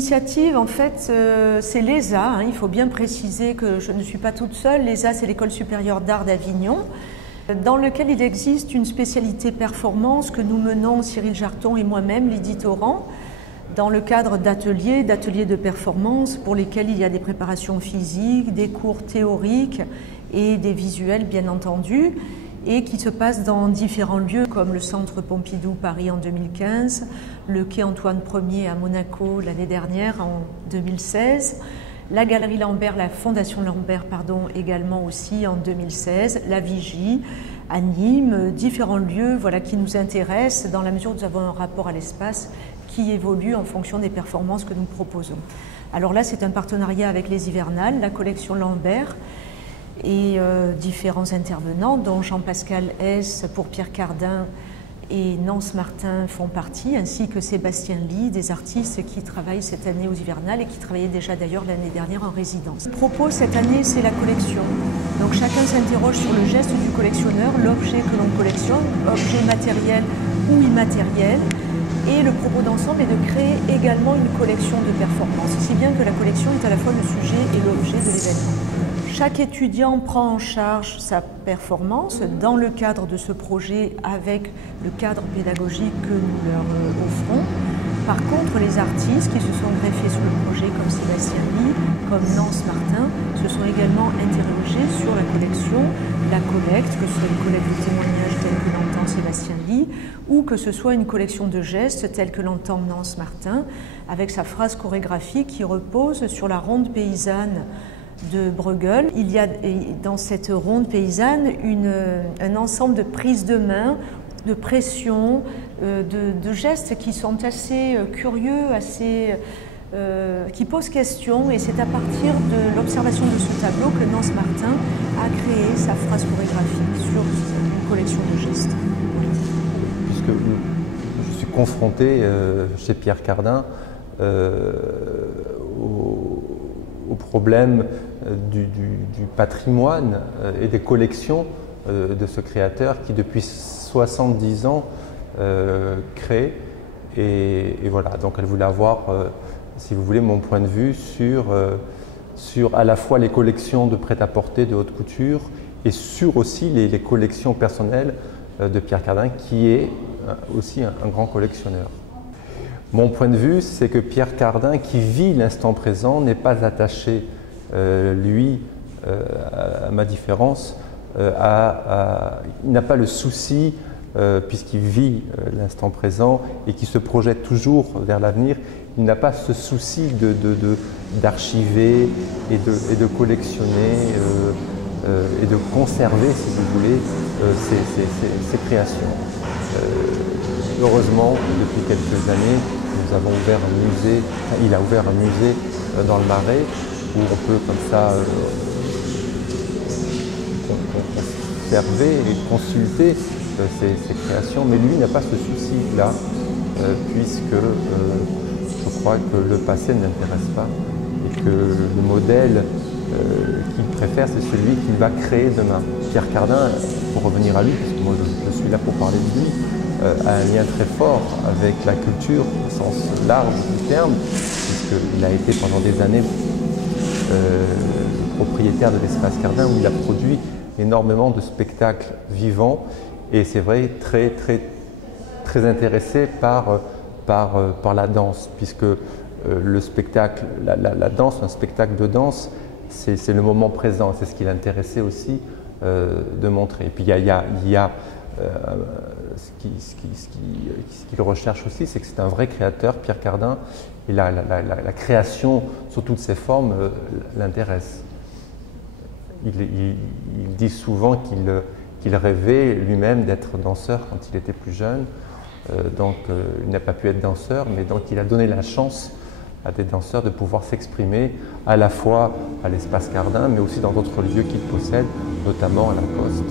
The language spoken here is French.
L'initiative, en fait, c'est l'ESA. Hein. Il faut bien préciser que je ne suis pas toute seule. L'ESA, c'est l'École supérieure d'art d'Avignon, dans lequel il existe une spécialité performance que nous menons, Cyril Jarton et moi-même, Lydie Torrent, dans le cadre d'ateliers de performance pour lesquels il y a des préparations physiques, des cours théoriques et des visuels, bien entendu, et qui se passent dans différents lieux comme le Centre Pompidou Paris en 2015, le Quai Antoine Ier à Monaco l'année dernière en 2016, la Galerie Lambert, la Fondation Lambert, pardon, également aussi en 2016, la Vigie à Nîmes, différents lieux voilà, qui nous intéressent dans la mesure où nous avons un rapport à l'espace qui évolue en fonction des performances que nous proposons. Alors là, c'est un partenariat avec les Hivernales, la collection Lambert, et différents intervenants, dont Jean-Pascal Hess pour Pierre Cardin et Nance Martin font partie, ainsi que Sébastien Ly, des artistes qui travaillent cette année aux Hivernales et qui travaillaient déjà d'ailleurs l'année dernière en résidence. Le propos cette année, c'est la collection. Donc chacun s'interroge sur le geste du collectionneur, l'objet que l'on collectionne, objet matériel ou immatériel. Et le propos d'ensemble est de créer également une collection de performances, si bien que la collection est à la fois le sujet et l'objet de l'événement. Chaque étudiant prend en charge sa performance dans le cadre de ce projet avec le cadre pédagogique que nous leur offrons. Par contre, les artistes qui se sont greffés sur le projet, comme Sébastien Ly, comme Nance Martin, se sont également interrogés sur la collection, la collecte, que ce soit une collecte de témoignages telle que l'entend Sébastien Ly, ou que ce soit une collection de gestes telle que l'entend Nance Martin, avec sa phrase chorégraphique qui repose sur la ronde paysanne de Bruegel. Il y a dans cette ronde paysanne un ensemble de prises de main, de pression, de gestes qui sont assez curieux, qui posent question, et c'est à partir de l'observation de ce tableau que Nance Martin a créé sa phrase chorégraphique sur une collection de gestes. Puisque je suis confronté chez Pierre Cardin au problème du patrimoine et des collections de ce créateur qui depuis 70 ans crée. Et voilà, donc elle voulait avoir, si vous voulez, mon point de vue sur à la fois les collections de prêt-à-porter de haute couture et sur aussi les collections personnelles de Pierre Cardin, qui est aussi un grand collectionneur. Mon point de vue, c'est que Pierre Cardin, qui vit l'instant présent, n'est pas attaché, lui, à ma différence, il n'a pas le souci, puisqu'il vit l'instant présent et qui se projette toujours vers l'avenir, il n'a pas ce souci d'archiver et de collectionner et de conserver, si vous voulez, ses créations. Heureusement, depuis quelques années, nous avons ouvert un musée, il a ouvert un musée dans le Marais où on peut comme ça observer et consulter ses créations, mais lui n'a pas ce souci-là, puisque je crois que le passé ne l'intéresse pas et que le modèle qu'il préfère, c'est celui qu'il va créer demain. Pierre Cardin, pour revenir à lui, parce que moi je suis là pour parler de lui, a un lien très fort avec la culture au sens large du terme, puisqu'il a été pendant des années propriétaire de l'espace Cardin où il a produit énormément de spectacles vivants et c'est vrai très intéressé par la danse, puisque le spectacle, la danse, un spectacle de danse, c'est le moment présent, c'est ce qui l'intéressait aussi de montrer. Et puis il y a ce qu'il recherche aussi, c'est que c'est un vrai créateur, Pierre Cardin, et la création sous toutes ses formes l'intéresse. Il dit souvent qu'il rêvait lui-même d'être danseur quand il était plus jeune, donc il n'a pas pu être danseur, mais donc il a donné la chance à des danseurs de pouvoir s'exprimer à la fois à l'espace Cardin, mais aussi dans d'autres lieux qu'il possède, notamment à la Poste.